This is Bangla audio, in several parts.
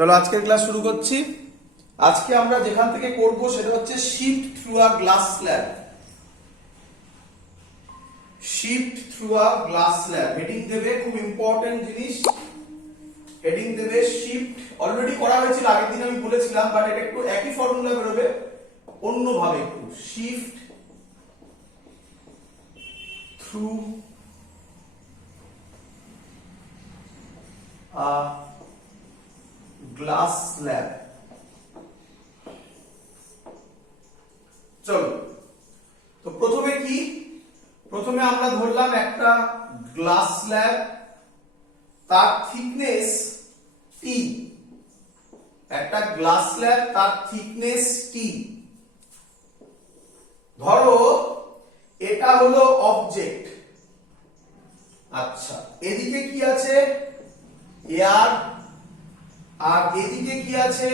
চলো আজকের ক্লাস শুরু করছি। আজকে আমরা যেখান থেকে করব সেটা হচ্ছে shift through a glass slab. Shift through a glass slab heading দেবে, খুব ইম্পর্টেন্ট জিনিস। হেডিং দেবে শিফট, অলরেডি করা হয়েছিল আগের দিন আমি বলেছিলাম, বাট এটা একটু একই ফর্মুলা বেরোবে অন্যভাবে একটু। Shift through a glass slab. চলো, তো প্রথমে কি, প্রথমে আমরা ধরলাম একটা গ্লাস স্ল্যাব, তার থিকনেস টি। একটা গ্লাস স্ল্যাব, তার থিকনেস টি। ধরো এটা হলো অবজেক্ট। আচ্ছা, এদিকে কি আছে? এয়ার। আর এদিকে কি আছে?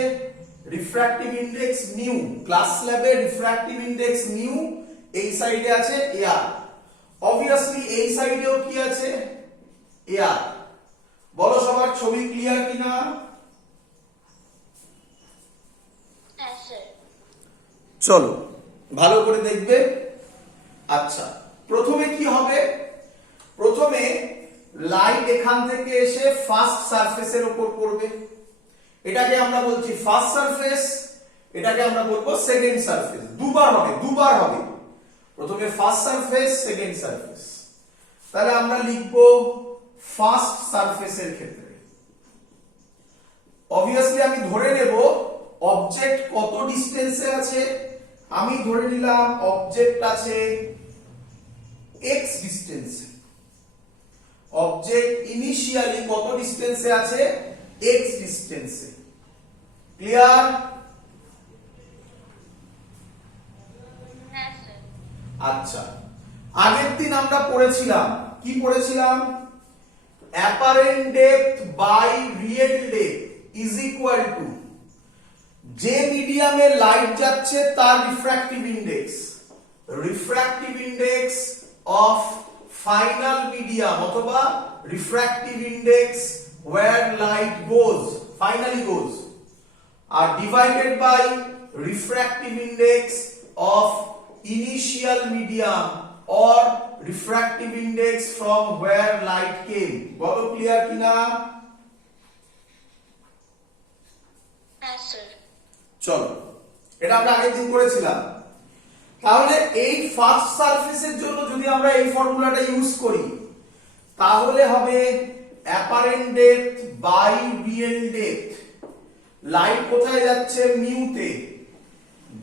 Refractive index mu. গ্লাস স্ল্যাবে রিফ্র্যাক্টিভ ইনডেক্স মিউ। এই সাইডে আছে এয়ার। অবভিয়াসলি এই সাইডেও কি আছে? এয়ার। বলো সবার ছবি ক্লিয়ার কিনা? চলো ভালো করে দেখবে। আচ্ছা, প্রথমে কি হবে? প্রথমে লাইট এখান থেকে এসে ফার্স্ট সারফেসের উপর পড়বে। এটাকে আমরা বলছি ফার্স্ট সারফেস, এটাকে আমরা বলবো সেকেন্ড সারফেস। দুবার হবে। প্রথমে ফার্স্ট সারফেস, সেকেন্ড সারফেস। তাহলে আমরা লিখবো ফার্স্ট সারফেসের ক্ষেত্রে অবভিয়াসলি আমি ধরে নেব অবজেক্ট কত ডিসটেন্সে আছে। আমি ধরে নিলাম অবজেক্ট আছে x ডিসটেন্সে। অবজেক্ট ইনিশিয়ালি কত ডিসটেন্সে আছে? x ডিসটেন্সে। ক্লিয়ার? আচ্ছা, আগের দিন আমরা পড়েছিলাম, কি পড়েছিলাম? Apparent depth by real depth is equal to যে মিডিয়ামে লাইট যাচ্ছে তার refractive index, refractive index of final medium অথবা refractive index where light goes, finally goes, are divided by refractive index of initial medium or refractive index from where light came. বলো ক্লিয়ার কিনা? হ্যাঁ স্যার। চলো, এটা আমরা আগের দিন করেছিলাম। তাহলে এই ফার্স্ট সারফেসের জন্য যদি আমরা এই ফর্মুলাটা ইউজ করি তাহলে হবে apparent depth by real depth. Light কোথায় যাচ্ছে? মিউতে।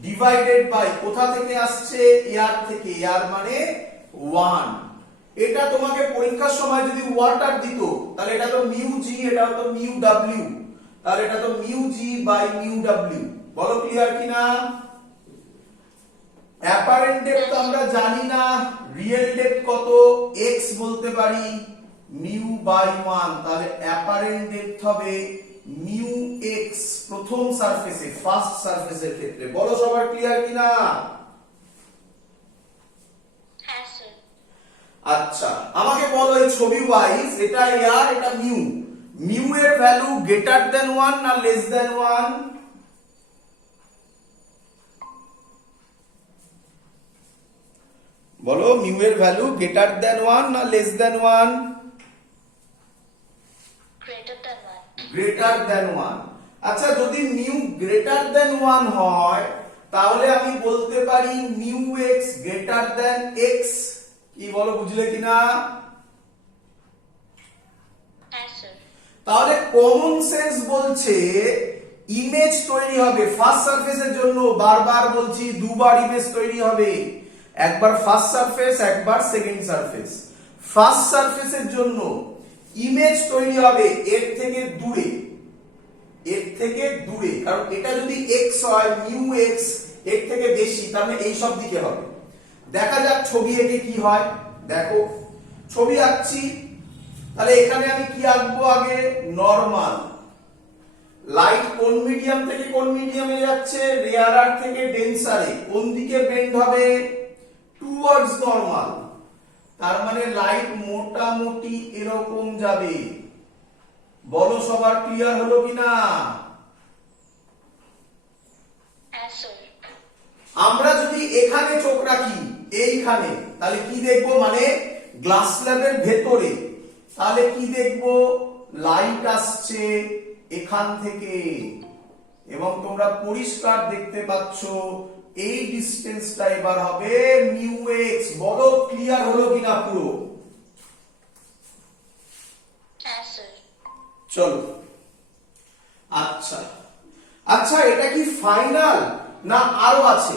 ডিভাইডেড বাই কোথা থেকে আসছে? এয়ার থেকে। এয়ার মানে 1। এটা তোমাকে পরীক্ষার সময় যদি ওয়াটার দিত তাহলে এটা তো মিউ জি, এটা তো মিউ ডাব্লিউ, তাহলে এটা তো mu G by mu W. বলো ক্লিয়ার কিনা? অ্যাপারেন্ট ডেপথ আমরা জানি না, রিয়েল ডেপথ কত? x বলতে পারি মিউ বাই 1। তাহলে অ্যাপারেন্ট ডেপথ হবে মিউ x প্রথম সারফেসে, ফার্স্ট সারফেসের ক্ষেত্রে। বলো সবার ক্লিয়ার কিনা? হ্যাঁ স্যার। আচ্ছা, আমাকে বলো এই ছবি ওয়াইজ এটা এয়ার, এটা মিউ। মিউ এর ভ্যালু গ্রেটার দ্যান 1 না লেস দ্যান 1? বলো মিউ এর ভ্যালু গ্রেটার দ্যান 1 না লেস দ্যান 1? Greater than 1। আচ্ছা, যদি মিউ গ্রেটার দ্যান 1 হয় তাহলে আমি বলতে পারি mu x greater than x. কি বলো, বুঝলে কিনা? হ্যাঁ স্যার। তাহলে কমন সেন্স বলছে ইমেজ তৈরি হবে ফার্স্ট সারফেসের জন্য। বারবার বলছি, দুবার ইমেজ তৈরি হবে, একবার ফার্স্ট সারফেস, একবার সেকেন্ড সারফেস। ফার্স্ট সারফেসের জন্য ইমেজ তৈরি হবে এর থেকে দূরে, এর থেকে দূরে, কারণ এটা যদি x হয়, মিউ x এর থেকে বেশি, তার মানে এই সব দিকে হবে। দেখা যাক ছবি এঁকে কি হয়। দেখো ছবি আঁকছি, তাহলে এখানে আমি কি আঁকবো? আগে নরমাল। লাইট কোন মিডিয়াম থেকে কোন মিডিয়ামে যাচ্ছে? রেয়ারার থেকে ডেন্সারে। কোন দিকে বেন্ড হবে? Towards normal. তার মানে লাইট মোটামুটি এরকম যাবে। বলো সবার ক্লিয়ার হলো কিনা? আমরা যদি এখানে চোখ রাখি এইখানে, তাহলে কি দেখবো, মানে গ্লাস স্ল্যাবের ভেতরে, তাহলে কি দেখবো, লাইট আসছে এখান থেকে এবং তোমরা পরিষ্কার দেখতে পাচ্ছ এই ডিসটেন্সটা এবার হবে মিউ এক্স। বলো ক্লিয়ার হলো কিনা পুরো? চলো, আচ্ছা আচ্ছা, এটা কি ফাইনাল না আরো আছে?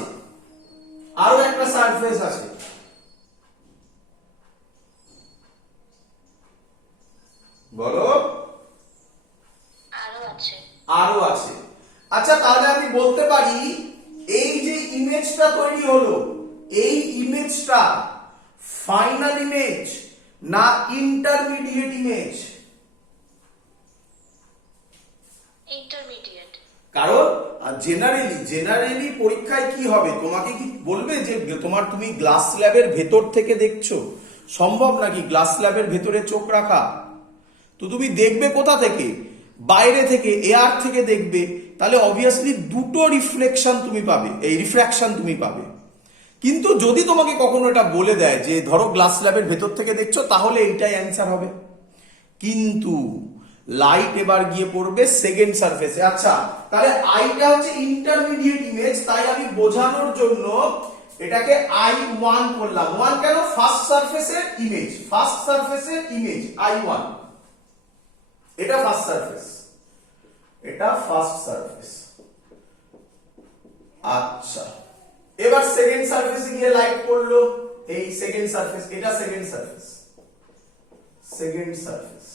আরো একটা সারফেস আছে, বলো। আরো আছে। আচ্ছা, তাহলে আমি বলতে পারি এই যে ইমেজটা তৈরি হলো, এই ইমেজটা ফাইনাল ইমেজ না ইন্টারমিডিয়েট ইমেজ? ইন্টারমিডিয়েট। কারণ জেনারেলি পরীক্ষায় কি হবে, তোমাকে কি বলবে যে তুমি গ্লাস স্ল্যাবের ভেতর থেকে দেখছো? সম্ভব নাকি গ্লাস স্ল্যাবের ভেতরে চোখ রাখা? তো তুমি দেখবে কোথা থেকে? বাইরে থেকে, এয়ার থেকে দেখবে। তাহলে অবভিয়াসলি দুটো রিফ্লেকশন তুমি পাবে, এই রিফ্র্যাকশন তুমি পাবে। কিন্তু যদি তোমাকে কখনো এটা বলে দেয় যে ধরো গ্লাস স্ল্যাবের ভেতর থেকে দেখছো, তাহলে এইটাই অ্যান্সার হবে। কিন্তু লাইট এবার গিয়ে পড়বে সেকেন্ড সারফেসে। আচ্ছা, তাহলে আইটা হচ্ছে ইন্টারমিডিয়েট ইমেজ, তাই আমি বোঝানোর জন্য এটাকে I1 করলাম। 1 কেন? ফার্স্ট সারফেসের ইমেজ, ফার্স্ট সারফেসের ইমেজ I1। এটা ফার্স্ট সারফেস, এটা ফার্স্ট সারফেস। আচ্ছা, এবার সেকেন্ড সারফেসে গিয়ে লাইট পড়লো, এই সেকেন্ড সারফেস, এটা সেকেন্ড সারফেস, সেকেন্ড সারফেস।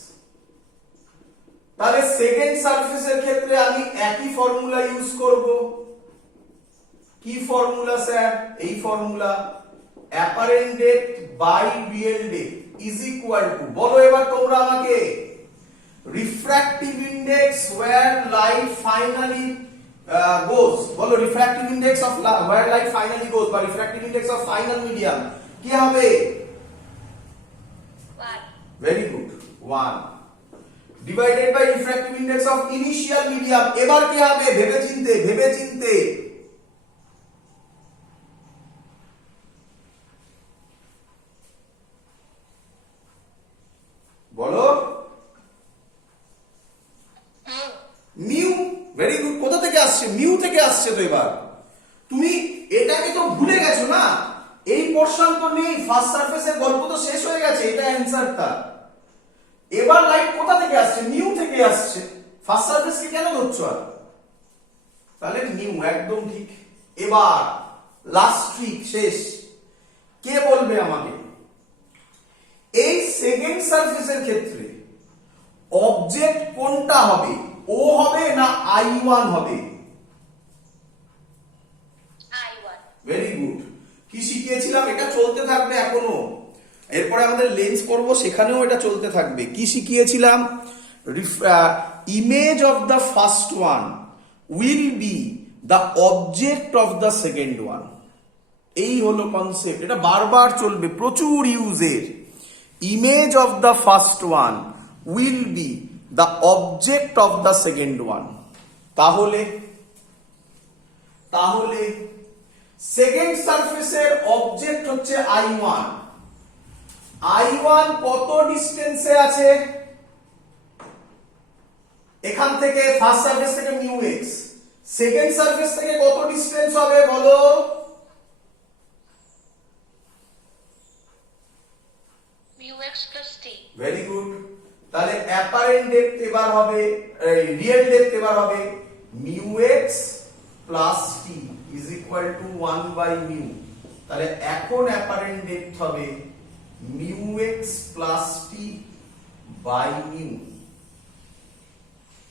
তাহলে সেকেন্ড সারফেসের ক্ষেত্রে আমি একই ফর্মুলা ইউজ করব। কি ফর্মুলা স্যার? এই formula, apparent depth by real depth is equal to, বলো এবার তোমরা আমাকে, refractive index where light finally goes, বলো refractive index of where light finally goes বা refractive index of final medium কি হবে? 1। very good, 1 divided by refractive index of initial medium। এবার কি হবে? ভেবে চিনতে বলো। মিউ। Very good. কোথা থেকে আসছে? মিউ থেকে আসছে। তো এবার তুমি এটাকে তো ভুলে গেছো না, এই পোরশন তো নেই, ফার্স্ট সারফেসের গল্প তো শেষ হয়ে গেছে, এটা অ্যানসারটা। এবার লাইট কোথা থেকে আসছে? মিউ থেকে আসছে। ফার্স্ট সারফেসকে কেন ধরছো আর? তাহলে মিউ, একদম ঠিক। এবার লাস্ট ট্রিক, শেষ। কে বলবে আমাকে, এই সেকেন্ড সারফেসের ক্ষেত্রে অবজেক্ট কোনটা হবে? ও হবে না I1 হবে? I1। Very good. কি শিখিয়েছিলাম? এটা চলতে থাকবে এখনো, এরপরে আমাদের লেন্স পড়ব, সেখানেও এটা চলতে থাকবে। কি শিখিয়েছিলাম? Image of the first one will be the object of the second one. এই হলো কনসেপ্ট, এটা বারবার চলবে, প্রচুর ইউজের। Image of the first one will be the object of the second one. তাহলে সেকেন্ড সারফেসের অবজেক্ট হচ্ছে I1। I1 কত ডিসটেন্সে আছে? এখান থেকে ফার্স্ট সারফেস থেকে মিউ এক্স। সেকেন্ড সারফেস থেকে কত ডিসটেন্স হবে বলো? Mu x plus t. Very good. তাহলে অ্যাপারেন্ট ডেপথ এবার হবে, রিয়েল ডেপথ এবার হবে mu x plus t is equal to 1 by mu. তাহলে এখন অ্যাপারেন্ট ডেপথ হবে mu x plus t by mu.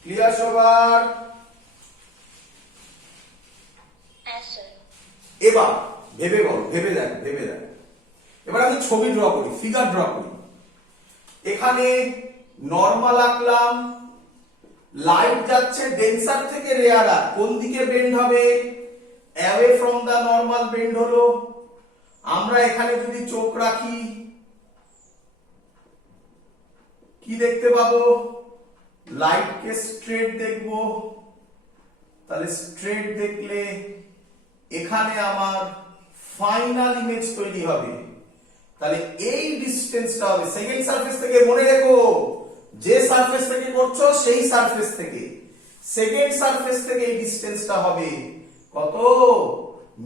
Clear সবার? এবার ভেবে বলো, ভেবে দেখ। এবার আমি ছবি ড্র করি, ফিগার ড্র করি। এখানে নরমাল আঁকলাম, লাইট যাচ্ছে ডেন্সার থেকে রেয়ারার, কোন দিকে বেন্ড হবে? Away from the normal bend হলো। আমরা এখানে যদি চোখ রাখি কি দেখতে পাবো? লাইটকে স্ট্রেট দেখবো। তাহলে স্ট্রেট দেখলে এখানে আমার ফাইনাল ইমেজ তৈরি হবে। তাহলে এই ডিসটেন্সটা হবে সেকেন্ড সারফেস থেকে, মনে রেখো যে সারফেস থেকে করছো সেই সারফেস থেকে, সেকেন্ড সারফেস থেকে এই ডিসটেন্সটা হবে কত,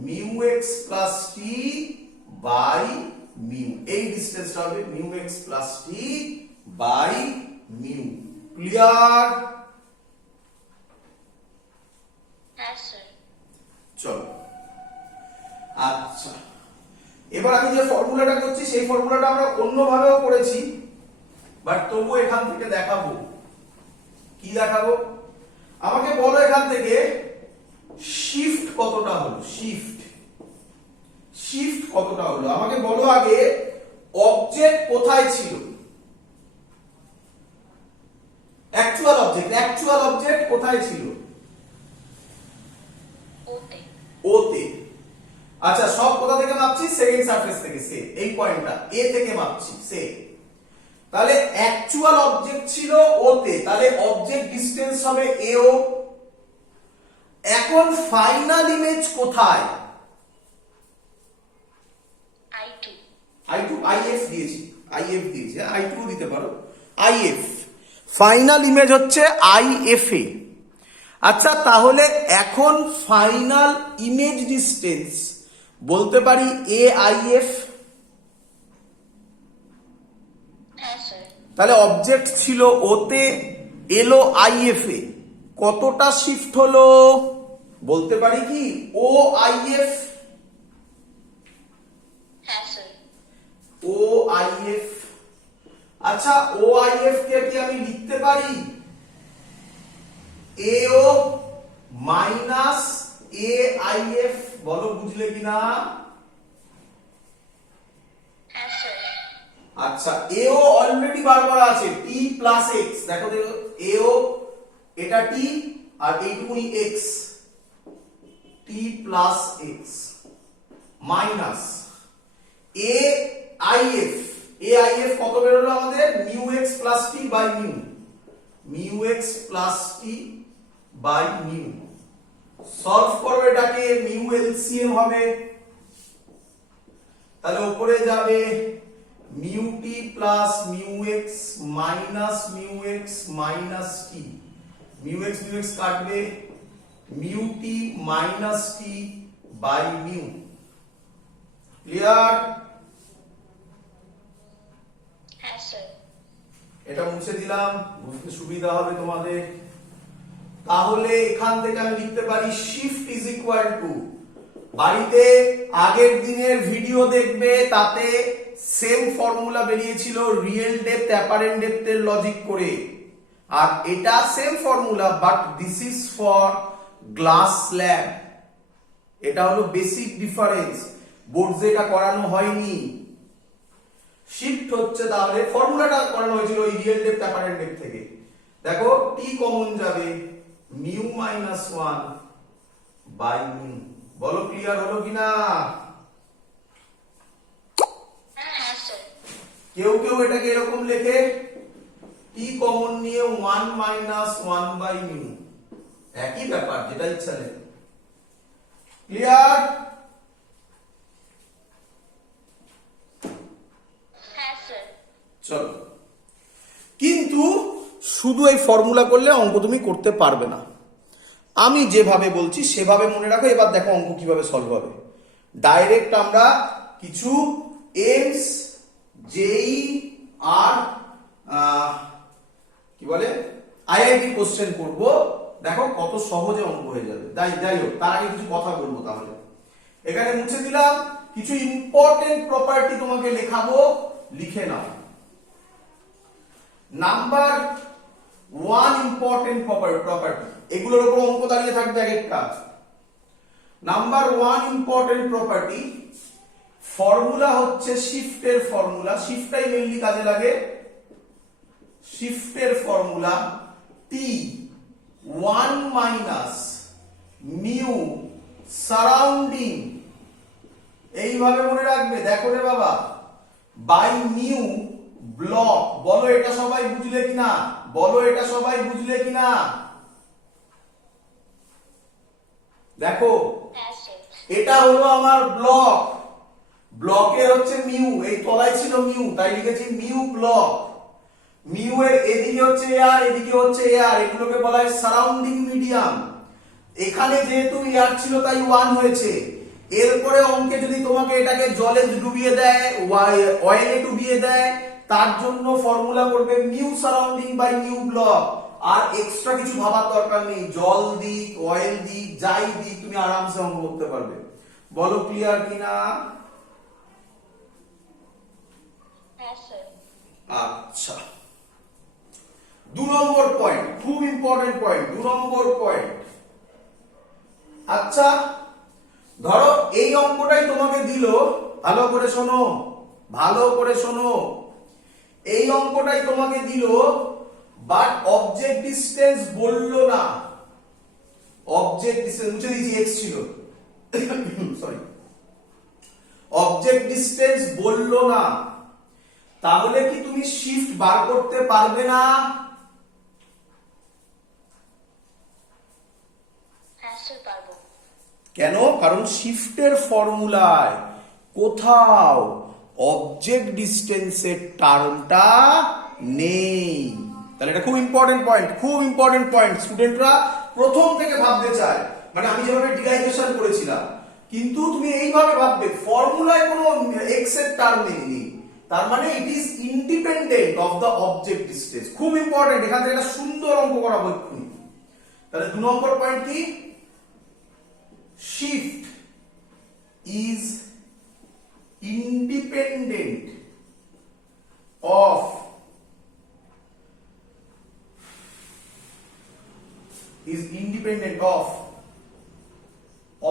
mu x plus t by mu. এই ডিসটেন্সটা হবে mu x plus t by mu. Clear? Yes, sir. চলো, আচ্ছা এবার আমি যে ফর্মুলাটা করছি সেই ফর্মুলাটা আমরা অন্যভাবেও করেছি, বাট তবু এখান থেকে দেখাবো। কি দেখাবো? আমাকে বলো এখান থেকে শিফট কতটা হলো, শিফট কতটা হলো আমাকে বলো আগে। অবজেক্ট কোথায় ছিল? অ্যাকচুয়াল অবজেক্ট কোথায় ছিল? ওতে। ওতে। আচ্ছা সব কোথা থেকে মাপছি? সেকেন্ড সারফেস থেকে, সে এই পয়েন্টটা এ থেকে মাপছি, সে। তাহলে অ্যাকচুয়াল অবজেক্ট ছিল ওতে, তাহলে অবজেক্ট ডিসটেন্স হবে এও। এখন ফাইনাল ইমেজ কোথায়? I2. আইএফ দিয়েছি, I2 দিতে পারো, আইএফ। ফাইনাল ইমেজ হচ্ছে আইএফ এ। আচ্ছা তাহলে এখন ফাইনাল ইমেজ ডিসটেন্স বলতে পারি এ আইএফ। Yes, sir. তাহলে অবজেক্ট ছিল ওতে, এলো আইএফ এ, কতটা শিফট হলো বলতে পারি কি, O I F. Yes, sir. O I F. আচ্ছা ও আইএফ কে কি আমি লিখতে পারি এও মাইনাস এ আইএফ? বলো বুঝলে কিনা? Yes, sir. আচ্ছা এও অলরেডি বার করা আছে, টি প্লাস এক্স। দেখো দেখো এও এটা টি আর এইটুকুনি x, t plus x minus A I F. A I F কত বেরোলো আমাদের? Mu x plus t by mu, mu x plus t by mu. Solve করবে এটাকে, মিউ এলসিএম হবে, তাহলে উপরে যাবে mu t plus mu x minus mu x minus t, mu x কাটবে, mu t minus t by mu. Clear? Yes, sir. এটা মুছে দিলাম, বুঝতে সুবিধা হবে তোমাদের। তাহলে এখান থেকে আমি লিখতে পারি শিফট ইজ ইকুয়াল টু, বাড়িতে আগের দিনের ভিডিও দেখবে, তাতে সেম ফর্মুলা বেরিয়েছিল রিয়েল ডেপথ অ্যাপারেন্ট ডেপথের লজিক করে, আর এটা same formula but this is for glass slab. এটা হলো বেসিক ডিফারেন্স, বোর্ডে এটা করানো হয়নি। শিফট হচ্ছে তাহলে ফর্মুলাটা করানো হয়েছিল ওই রিয়েল ডেপথ অ্যাপারেন্ট ডেপথ থেকে। দেখো টি কমন যাবে, মিউ মাইনাস 1 বাই মিউ। বলো ক্লিয়ার হলো কিনা? Yes, sir. কেউ এটাকে এরকম লেখে, টি কমন নিয়ে 1 মাইনাস 1 বাই মিউ, একই ব্যাপার, যেটা ইচ্ছা লেখো। ক্লিয়ার? Yes, sir. চলো, কিন্তু শুধু এই ফর্মুলা করলে অঙ্ক তুমি করতে পারবে না। আমি যেভাবে বলছি সেভাবে মনে রাখো। এবার দেখো অঙ্ক কিভাবে সলভ হবে। ডাইরেক্ট আমরা কিছু এমস, জেই আর কি বলে আইআইটি কোশ্চেন করব। দেখো কত সহজে অঙ্ক হয়ে যাবে। যাই হোক, তার আগে কিছু কথা বলবো। তাহলে এখানে মুছে দিলাম, কিছু ইম্পর্টেন্ট প্রপার্টি তোমাকে লেখাবো, লিখে নাও। নাম্বার 1 ইম্পর্টেন্ট প্রপার্টি, এগুলোর উপর অঙ্ক দাঁড়িয়ে থাকবে এক একটা। নাম্বার 1 ইম্পর্টেন্ট প্রপার্টি, ফর্মুলা হচ্ছে শিফটের ফর্মুলা। শিফটটাই মেইনলি কাজে লাগে। শিফটের ফর্মুলা টি 1 মাইনাস মিউ সারাউন্ডিং, এইভাবে মনে রাখবে। দেখো রে বাবা, বাই মিউ ব্লক। বলো এটা সবাই বুঝলে কিনা? দেখো Yes, sir. এটা হলো আমার ব্লক, ব্লকের হচ্ছে মিউ, এই তলায় ছিল মিউ তাই লিখেছি মিউ ব্লক। মিউ এর এদিকে হচ্ছে এয়ার, এদিকে হচ্ছে এয়ার, এগুলোকে বলা হয় সারাউন্ডিং মিডিয়াম। এখানে যেহেতু এয়ার ছিল তাই 1 হয়েছে। এরপরে অঙ্কে যদি তোমাকে এটাকে জলে ডুবিয়ে দেয়, অয়েলে ডুবিয়ে দেয়, তার জন্য ফর্মুলা করবে mu surrounding by mu block. আর এক্সট্রা কিছু ভাবার দরকার নেই, জল দিক অয়েল দিক যাই দিক তুমি আরামসে অঙ্ক করতে পারবে। বলো ক্লিয়ার কিনা? হ্যাঁ স্যার। আচ্ছা, 2 নম্বর পয়েন্ট, খুব ইম্পর্টেন্ট পয়েন্ট, 2 নম্বর পয়েন্ট। আচ্ছা ধরো এই অঙ্কটাই তোমাকে দিল, ভালো করে শোনো, ভালো করে শোনো, এই অঙ্কটাই তোমাকে দিল, বাট অবজেক্ট ডিসটেন্স বললো না। অবজেক্ট ডিসটেন্স মুছে দিয়েছি, এক্স ছিল, সরি, অবজেক্ট ডিসটেন্স বললো না, তাহলে কি তুমি শিফট বার করতে পারবে না? হ্যাঁ স্যার পারবো। কেন? কারণ শিফটের ফর্মুলায় কোথাও অবজেক্ট ডিসটেন্সের টার্মটা নেই। তাহলে এটা খুব ইম্পর্টেন্ট পয়েন্ট, খুব ইম্পর্টেন্ট পয়েন্ট। স্টুডেন্টরা প্রথম থেকে ভাবতে চায়, মানে আমি যেভাবে ডিরাইভেশন করেছিলাম, কিন্তু তুমি এইভাবে ভাববে ফর্মুলায় কোনো এক্স এর টার্ম নেই, তার মানে it is independent of the object distance. খুব ইম্পর্টেন্ট, এখান থেকে একটা সুন্দর অঙ্ক করাবো এক্ষুনি। তাহলে 2 নম্বর পয়েন্ট কি? Shift is independent of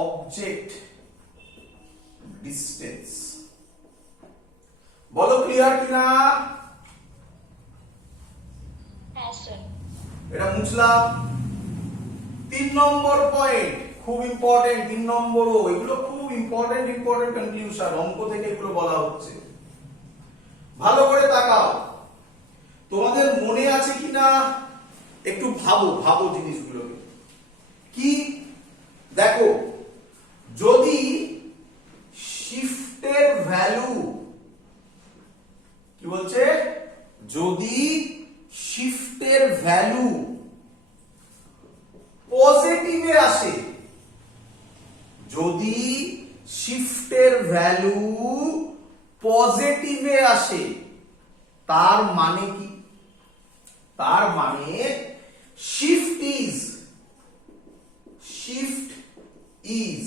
object distance. বলো ক্লিয়ার কিনা? হ্যাঁ স্যার। এটা মুছলাম। 3 নম্বর পয়েন্ট খুব ইম্পর্টেন্ট, 3 নম্বর, এগুলো খুব ইম্পর্টেন্ট কনক্লুশন, অঙ্ক থেকে এগুলো বলা হচ্ছে। ভালো করে তাকাও, তোমাদের মনে আছে কিনা একটু ভাবো, ভাবো জিনিসগুলোকে। কি দেখো, যদি শিফটের ভ্যালু, কি বলছে, যদি শিফটের ভ্যালু পজিটিভে আসে, যদি শিফটের ভ্যালু পজিটিভে আসে, তার মানে কি? তার মানে shift is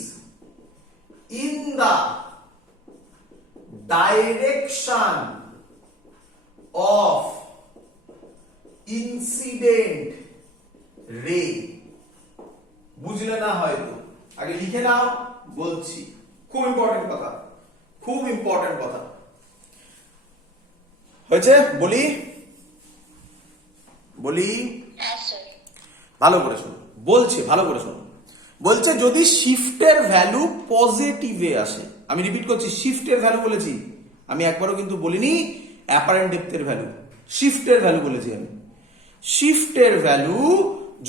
in the direction of incident ray. বুঝলে না হয়তো, আগে লিখে নাও, বলছি, খুব ইম্পর্টেন্ট কথা, খুব ইম্পর্টেন্ট কথা হয়েছে। বলি বলি হ্যাঁ স্যার। ভালো করে শোনো, বলছে ভালো করে শোনো, বলছে যদি শিফটের ভ্যালু পজিটিভে আসে, আমি রিপিট করছি, শিফটের ভ্যালু বলেছি, আমি একবারও কিন্তু বলিনি অ্যাপারেন্ট ডেপথের ভ্যালু, শিফটের ভ্যালু বলেছি আমি। শিফটের ভ্যালু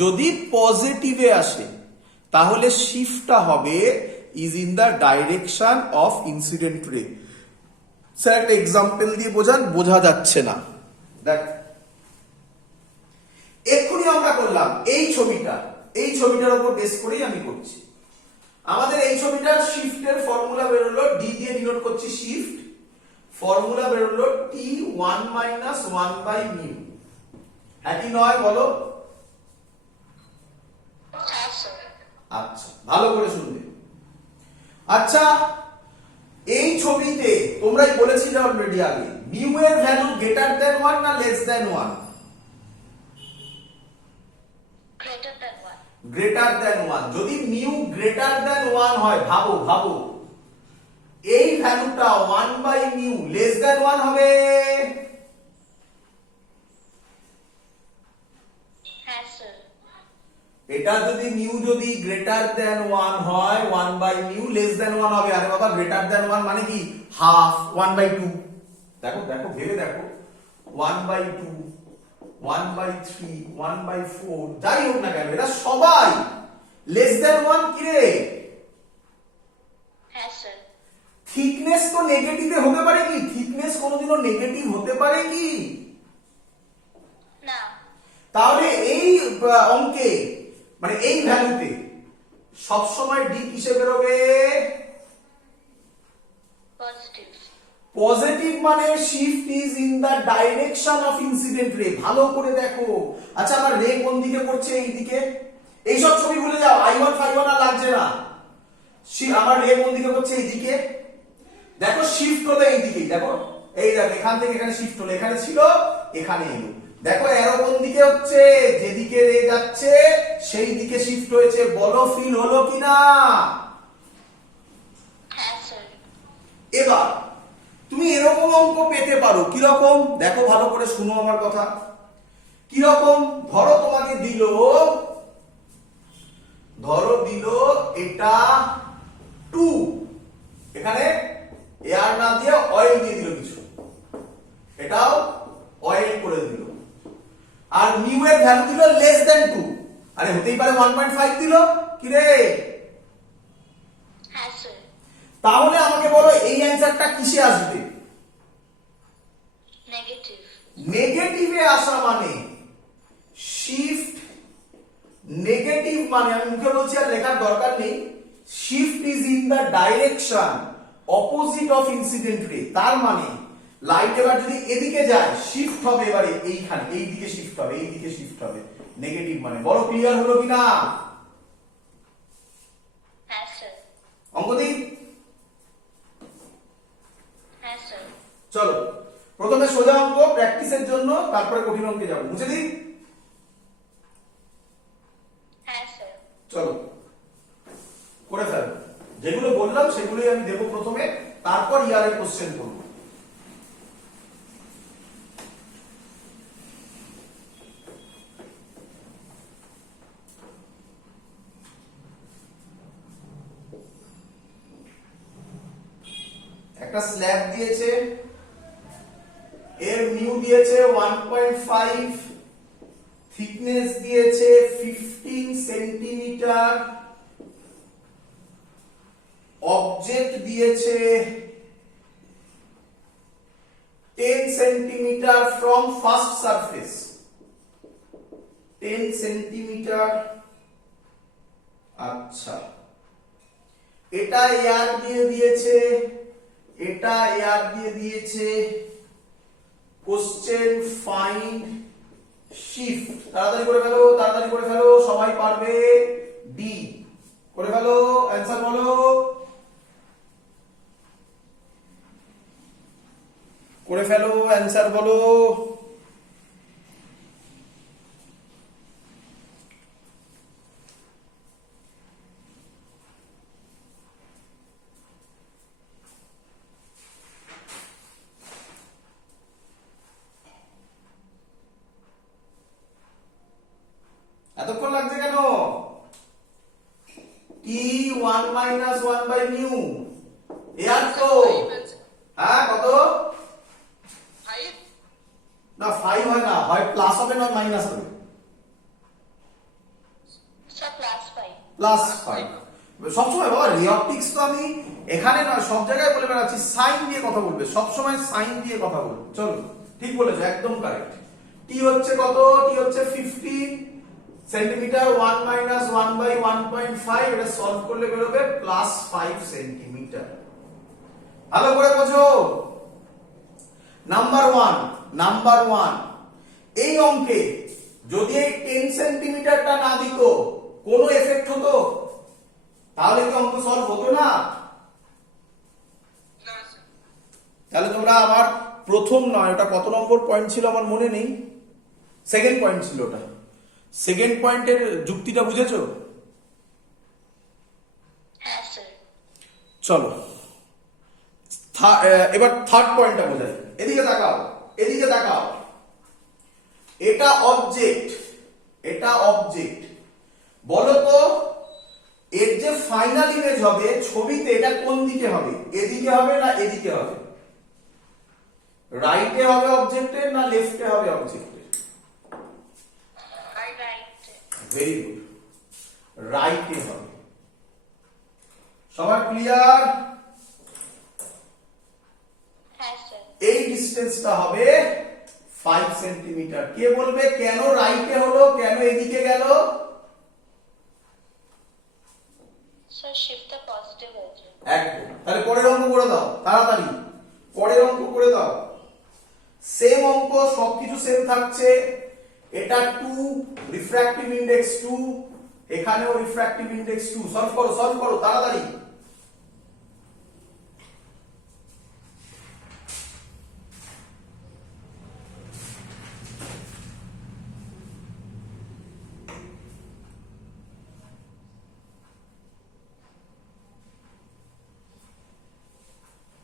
যদি পজিটিভে আসে, তাহলে শিফটটা হবে is in the direction of incident ray. Sir একটা এক্সাম্পল দিয়ে বোঝান, বোঝা যাচ্ছে না। দেখ এক্ষুনি আমরা করলাম এই ছবিটা, এই ছবিটার উপর বেস করেই আমি করছি। আমাদের এই ছবিটার শিফটের ফর্মুলা বেরোলো, ডি দিয়ে ডিনোট করছি শিফট, ফর্মুলা বেরোলো টি 1 - 1 বাই মিউ। একই নয় বলো? হ্যাঁ স্যার। আচ্ছা ভালো করে শুনবে। আচ্ছা এই ছবিতে তোমরাই বলেছিলে অলরেডি আগে, মিউ এর ভ্যালু গ্রেটার দ্যান 1 না less than 1? Greater than 1। Greater than 1। যদি মিউ গ্রেটার দ্যান 1 হয়, ভাবো ভাবো, এই ভ্যালুটা 1 বাই মিউ লেস দ্যান 1 হবে। হ্যাঁ স্যার। এটা যদি মিউ যদি গ্রেটার দ্যান 1 হয়, 1 বাই মিউ লেস দ্যান 1 হবে। আরে বাবা, গ্রেটার দ্যান 1 মানে কি? Half, 1 by 2। দেখো দেখো ভেবে দেখো, 1 বাই 2, 1 বাই 3, 1 বাই 4, যাই হোক না কেন, এরা সবাই লেস দ্যান 1 কি রে? থিকনেস তো নেগেটিভে হতে পারে কি? থিকনেস কোনোদিনও নেগেটিভ হতে পারে কি? না। তাহলে এই অঙ্কে মানে এই ভ্যালুতে সবসময় ডি কিসে বেরোবে? পজিটিভ। পজিটিভ মানে shift is in the direction of incident ray. ভালো করে দেখো। আচ্ছা আমার রে কোন দিকে পড়ছে? এই দিকে। এইসব ছবি ভুলে যাও, I1 ফাই1 আর লাগছে না। আমার রে কোন দিকে পড়ছে? এই দিকে। দেখো শিফট হলো এই দিকেই, দেখো এই দেখো এখান থেকে এখানে শিফট হলো, এখানে ছিল এখানে এলো। দেখো অ্যারো কোন দিকে হচ্ছে? যেদিকে রে যাচ্ছে সেই দিকে শিফট হয়েছে। বলো ফিল হলো কিনা? হ্যাঁ স্যার। এবার তুমি এরকম অঙ্ক পেতে পারো। কিরকম? দেখো ভালো করে শুনো আমার কথা। কিরকম? ধরো তোমাকে দিল, ধরো দিল এটা 2, এখানে এয়ার না দিয়ে অয়েল দিয়ে দিল কিছু, এটাও অয়েল করে দিল, আর মিউ এর ভ্যালু দিল লেস দেন 2। আরে হতেই পারে 1.5 দিল। কি রে? হ্যাঁ স্যার। তাহলে আমাকে বলো এই অ্যানসারটা কিসে আসবে? নেগেটিভ। নেগেটিভে আসা মানে শিফট নেগেটিভ মানে আমি মুখে বলছি আর লেখার দরকার নেই। Shift is in the direction opposite of incident ray. তার মানে লাইট এবার যদি এদিকে যায় শিফট হবে, এবারে এইখানে এই দিকে শিফট হবে, এই দিকে শিফট হবে। নেগেটিভ মানে বড় ক্লিয়ার হলো কিনা? হ্যাঁ স্যার। অঙ্ক দিই। হ্যাঁ স্যার। চলো প্রথমে সোজা অঙ্ক প্র্যাকটিসের জন্য, তারপরে কঠিন অঙ্কে যাবো। মুছে দিই। হ্যাঁ স্যার। চলো করে ফেল। যেগুলো বললাম সেগুলোই আমি দেবো প্রথমে, তারপর ইয়ারের কোশ্চেন করব। একটা স্ল্যাব দিয়েছে, এর মিউ দিয়েছে 1.5, থিকনেস দিয়েছে 15 সেন্টিমিটার, অবজেক্ট দিয়েছে 10 centimetre from first surface, 10 centimetre. আচ্ছা এটা এয়ার দিয়ে দিয়েছে, এটা এয়ার দিয়ে দিয়েছে। Question find shift. তাড়াতাড়ি করে ফেলো, তাড়াতাড়ি করে ফেলো, সবাই পারবে। ডি করে ফেলো, অ্যানসার বলো। করে ফেলো, অ্যানসার বলো। এতক্ষণ লাগছে কেন? টি 1 মাইনাস 1 বাই মিউ এয়ার তো। হ্যাঁ কত? 5 না 5 হয় না, হয় প্লাস হবে না মাইনাস হবে। Sir plus 5। প্লাস 5 সবসময় বাবা। রিঅপটিক্স তো আমি এখানে নয় সব জায়গায় বলে বেড়াচ্ছি, সাইন দিয়ে কথা বলবে, সবসময় সাইন দিয়ে কথা বলবে। চলো ঠিক বলেছো, একদম কারেক্ট। টি হচ্ছে কত? টি হচ্ছে 15 সেন্টিমিটার। 1 মাইনাস 1 বাই 1.5, এটা সলভ করলে বেরোবে প্লাস 5 সেন্টিমিটার। ভালো করে বোঝো। নাম্বার 1 এই অঙ্কে যদি এই 10 সেন্টিমিটারটা না দিত কোনো এফেক্ট হতো? তাহলে কি অঙ্ক সলভ হতো না? না স্যার। তাহলে তোমরা আমার প্রথম নয়, ওটা কত নম্বর পয়েন্ট ছিল আমার মনে নেই, সেকেন্ড পয়েন্ট ছিল ওটা। সেকেন্ড পয়েন্টের যুক্তিটা বুঝেছো? হ্যাঁ স্যার। চলো এবার থার্ড পয়েন্টটা বোঝাই। এদিকে তাকাও, এদিকে তাকাও। এটা অবজেক্ট, এটা অবজেক্ট। বলো তো এর যে ফাইনাল ইমেজ হবে ছবিতে, এটা কোন দিকে হবে? এদিকে হবে না এদিকে হবে? রাইটে হবে অবজেক্টের না লেফটে হবে অবজেক্টের? রাইট। ভেরি গুড, রাইটে হবে। সবার ক্লিয়ার? এই ডিসটেন্সটা হবে 5 সেন্টিমিটার। কে বলবে কেন রাইটে হলো, কেন এদিকে গেল? Sir, shift the positive edge. একদম। তাহলে পরের অঙ্ক করে দাও তাড়াতাড়ি, পরের অঙ্ক করে দাও। সেম অঙ্ক, সবকিছু সেম থাকছে। এটা 2, রিফ্র্যাক্টিভ ইনডেক্স 2, এখানেও রিফ্র্যাক্টিভ ইনডেক্স 2। সলভ করো তাড়াতাড়ি।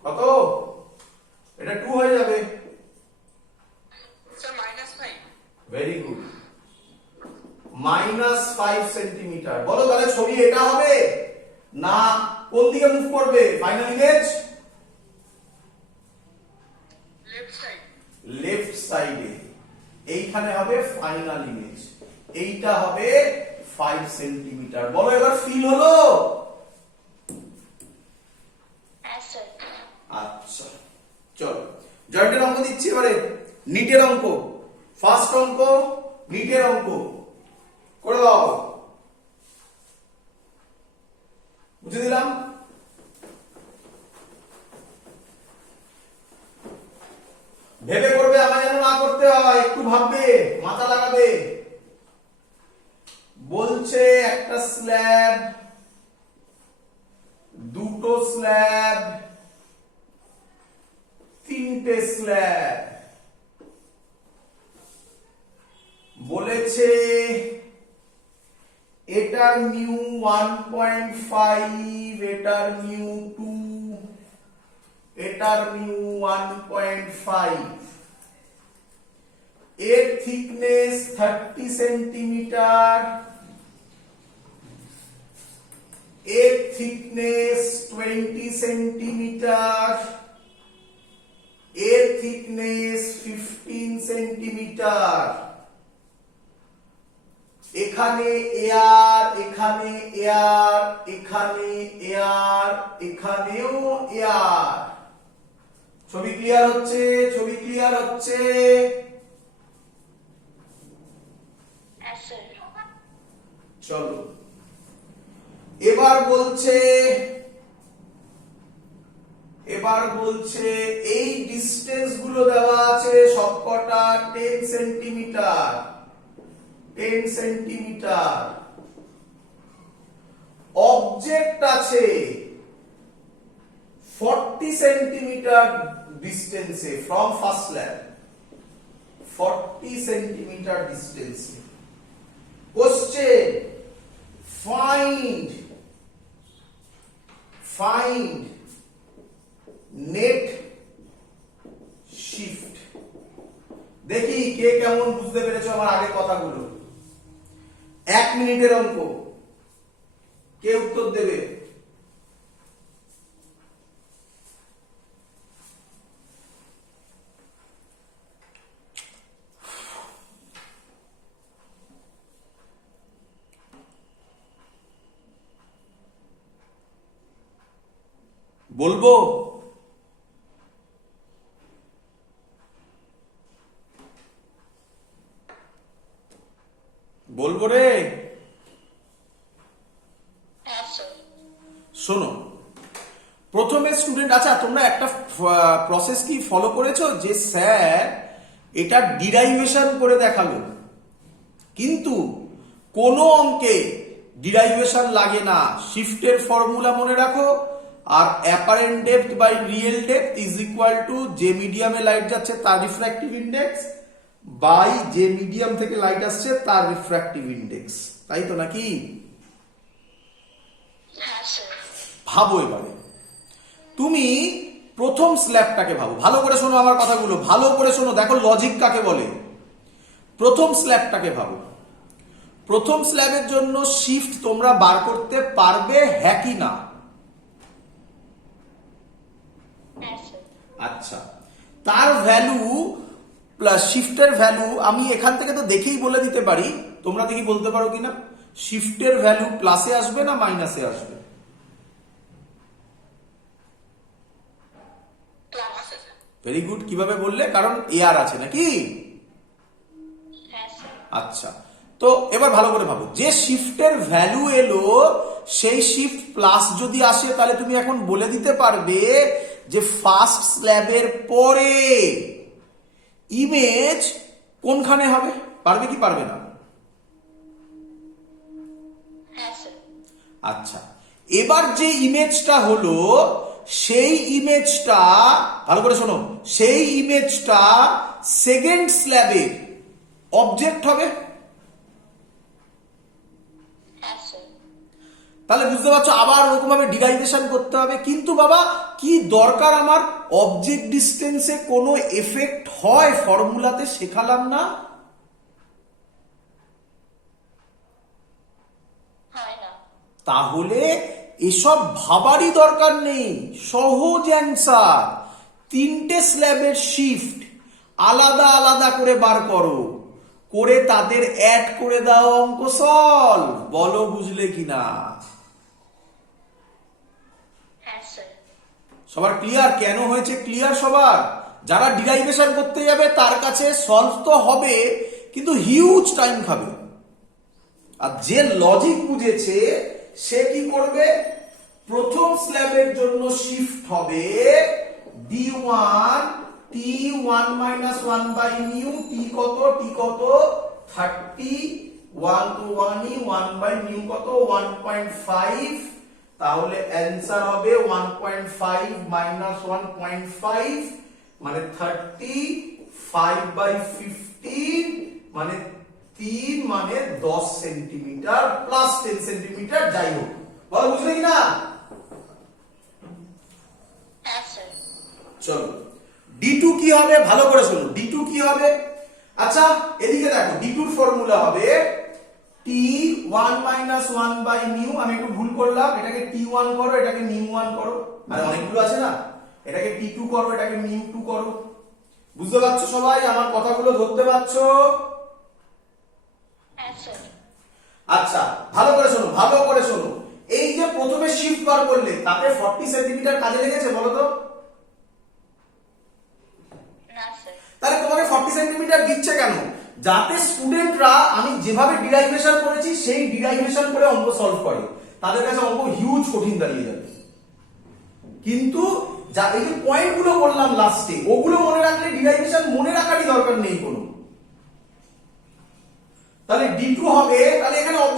কত? এটা 2 হয়ে যাবে। Sir, -5. Very good. -5 সেন্টিমিটার। বলো তাহলে ছবি এটা হবে না কোন দিকে মুভ করবে? Final image Left side. Left সাইডে, এইখানে হবে ফাইনাল ইমেজ, এইটা হবে 5 সেন্টিমিটার। বলো এবার ফিল হলো? Yes, sir. আচ্ছা চলো জয়েন্টের অঙ্ক দিচ্ছি এবারে, নিটের অঙ্ক। ফার্স্ট অঙ্ক নিটের অঙ্ক করে দাও, বুঝে দিলাম। ভেবে করবে, আমার যেন না করতে হয়, একটু ভাববে, মাথা লাগাবে। বলছে একটা স্ল্যাব, দুটো স্ল্যাব, তিনটে স্ল্যাব। বলেছে এটার মিউ 1.5, এটার মিউ 2, এটার মিউ 1.5, এর থিকনেস 30 সেন্টিমিটার, এর থিকনেস 20 সেন্টিমিটার, এর থিকনেস 15 সেন্টিমিটার। এখানে এয়ার, এখানে এয়ার, এখানে এয়ার, এখানেও এয়ার। ছবি ক্লিয়ার হচ্ছে? ছবি ক্লিয়ার হচ্ছে? Yes, sir. চলো এবার বলছে এই ডিসটেন্স গুলো দেওয়া আছে সবকটা 10 সেন্টিমিটার, 10 সেন্টিমিটার। অবজেক্ট আছে 40 সেন্টিমিটার ডিস্টেন্সে ফ্রম ফার্স্ট স্ল্যাব, 40 সেন্টিমিটার ডিস্টেন্সে। Question, find net shift। দেখি কে কেমন বুঝতে পেরেছো আমার আগের কথাগুলো। 1 মিনিটের অঙ্ক, কে উত্তর দেবে? বলবো? বলবো রে? Yes, sir. শোনো, প্রথমে স্টুডেন্ট, আচ্ছা তোমরা একটা প্রসেস কি ফলো করেছো যে স্যার এটা ডিরাইভেশন করে দেখালো, কিন্তু কোন অঙ্কে ডিরাইভেশন লাগে না। শিফটের ফর্মুলা মনে রাখো, আর apparent depth by real depth is equal to যে মিডিয়ামে লাইট যাচ্ছে তার রিফ্র্যাক্টিভ ইন্ডেক্স বাই যে মিডিয়াম থেকে লাইট আসছে তার রিফ্র্যাক্টিভ ইন্ডেক্স। তাই তো নাকি? Yes, sir. ভাবো এবারে তুমি প্রথম স্ল্যাবটাকে ভাবো, ভালো করে শোনো আমার কথাগুলো, ভালো করে শোনো, দেখো লজিক কাকে বলে। প্রথম স্ল্যাবটাকে ভাবো। প্রথম স্ল্যাবের জন্য শিফট তোমরা বার করতে পারবে, হ্যাঁ কি না? Yes, sir. আচ্ছা, তার ভ্যালু প্লাস শিফটের ভ্যালু আমি এখান থেকে তো দেখেই বলে দিতে পারি, তোমরা দেখি বলতে পারো কিনা। শিফটের ভ্যালু প্লাসে আসবে না মাইনাসে আসবে? Plus, sir. Very good. কিভাবে বললে? কারণ এয়ার আছে নাকি? হ্যাঁ স্যার। আচ্ছা, তো এবার ভালো করে ভাবো, যে শিফটের ভ্যালু এলো সেই শিফট প্লাস যদি আসে তাহলে তুমি এখন বলে দিতে পারবে যে ফার্স্ট স্ল্যাবের পরে ইমেজ কোনখানে হবে। পারবে কি পারবে না? হ্যাঁ স্যার। আচ্ছা, এবার যে ইমেজটা হলো সেই ইমেজটা ভালো করে শোনো, সেই ইমেজটা সেকেন্ড স্ল্যাবের অবজেক্ট হবে। হ্যাঁ স্যার। তাহলে বুঝতে পারছো আবার ওরকম ভাবে ডিরাইভেশন করতে হবে। কিন্তু বাবা কি দরকার আমার? অবজেক্ট ডিস্টেন্সে কোনো এফেক্ট হয় ফর্মুলাতে শেখালাম না? হয় না। তাহলে এসব ভাবারই দরকার নেই, সহজ অ্যান্সার। তিনটে স্ল্যাবের শিফট আলাদা আলাদা করে বার করো, করে তাদের অ্যাড করে দাও, অঙ্ক সলভ। বলো বুঝলে কিনা? হ্যাঁ স্যার। সবার ক্লিয়ার? কেন হয়েছে ক্লিয়ার সবার? যারা ডিরাইভেশন করতে যাবে তার কাছে সলভ তো হবে, কিন্তু হিউজ টাইম খাবে। আর যে লজিক বুঝেছে সে কি করবে? প্রথম স্ল্যাবের জন্য শিফট হবে d1 t1 minus 1 by mu, t কত? t কত? 30, 1 to 1 1 by mu কত? 1.5। তাহলে অ্যান্সার হবে 1.5 minus 1.5 মানে 30, 5 by 15 মানে 3 মানে 10 সেন্টিমিটার প্লাস 10 সেন্টিমিটার, যাই হোক। বল বুঝলে কি না? হ্যাঁ স্যার। চলো d2 কি হবে? ভালো করে শোনো, d2 কি হবে? আচ্ছা এদিকে দেখো, d2 এর ফর্মুলা হবে t1 minus 1 by mu। আমি একটু ভুল করলাম, এটাকে t1 করো, এটাকে mu1 করো। মানে অনেকগুলো আছে না, এটাকে t2 করো, এটাকে mu2 করো। বুঝতে পারছো সবাই? আমার কথাগুলো ধরতে পারছো? হ্যাঁ স্যার। আচ্ছা ভালো করে শোনো, ভালো করে শোনো। এই যে প্রথমে শিফট বার করলে তাতে 40 সেন্টিমিটার কাজে লেগেছে বলো তো? না স্যার। তাহলে তোমাকে 40 সেন্টিমিটার দিচ্ছে কেন? যাতে স্টুডেন্টরা আমি যেভাবে ডিরাইভেশন করেছি সেই ডিরাইভেশন করে অঙ্ক সলভ করে, তাদের কাছে অঙ্ক হিউজ কঠিন দাঁড়িয়ে যাবে। কিন্তু যা এই যে পয়েন্টগুলো বললাম লাস্টে, ওগুলো মনে রাখলে ডিরাইভেশন মনে রাখারই দরকার নেই কোনো। তাহলে d2 হবে, তাহলে এখানে